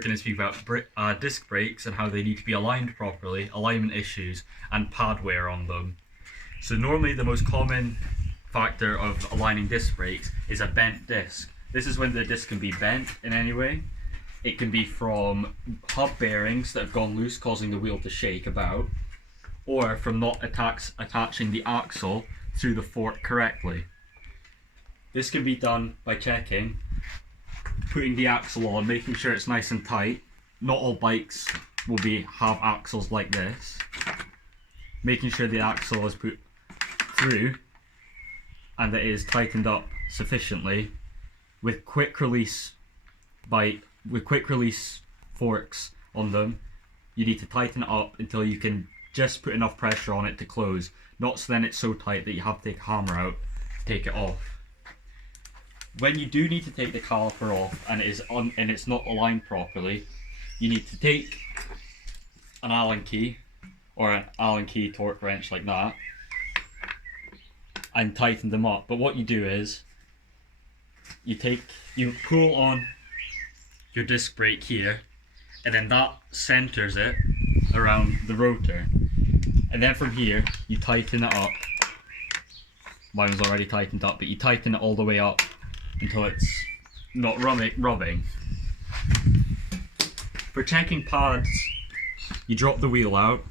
we're going to speak about disc brakes and how they need to be aligned properly, alignment issues, and pad wear on them. So normally the most common factor of aligning disc brakes is a bent disc. This is when the disc can be bent in any way. It can be from hub bearings that have gone loose, causing the wheel to shake about, or from not attaching the axle through the fork correctly. This can be done by checking, putting the axle on, making sure it's nice and tight. Not all bikes will have axles like this. Making sure the axle is put through and that it is tightened up sufficiently with quick release forks on them. You need to tighten it up until you can just put enough pressure on it to close, not so then it's so tight that you have to take a hammer out to take it off. When you do need to take the caliper off and it's not aligned properly, you need to take an Allen key or an Allen key torque wrench like that and tighten them up. But what you do is you pull on your disc brake here, and then that centers it around the rotor, and then from here you tighten it up. Mine was already tightened up, but you tighten it all the way up until it's not rubbing. For checking pads, you drop the wheel out,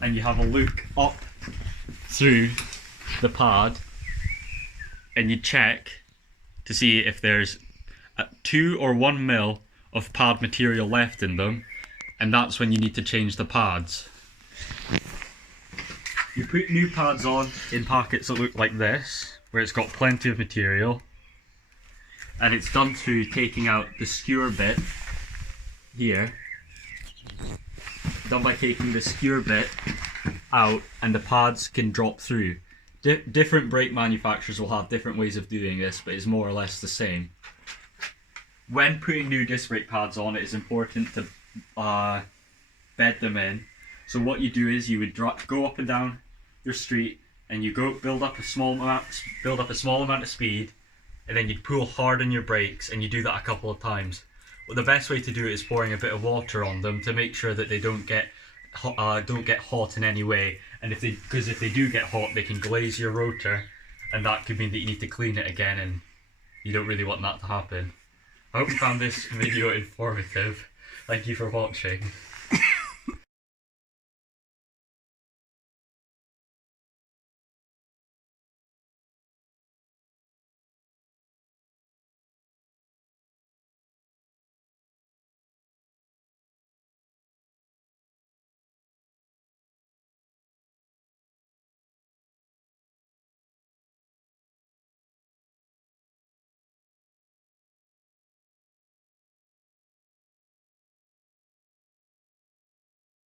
and you have a look up through the pad, and you check to see if there's 2 or 1 mil of pad material left in them, and that's when you need to change the pads. You put new pads on in packets that look like this, where it's got plenty of material, and it's done through taking out the skewer bit here. Done by taking the skewer bit out, and the pads can drop through. Different brake manufacturers will have different ways of doing this, but it's more or less the same. When putting new disc brake pads on, it is important to bed them in. So what you do is you would go up and down your street, and you build up a small amount of speed, and then you'd pull hard on your brakes, and you do that a couple of times. Well, the best way to do it is pouring a bit of water on them to make sure that they don't get hot in any way. And if they do get hot, they can glaze your rotor, and that could mean that you need to clean it again, and you don't really want that to happen. I hope you found this video informative. Thank you for watching.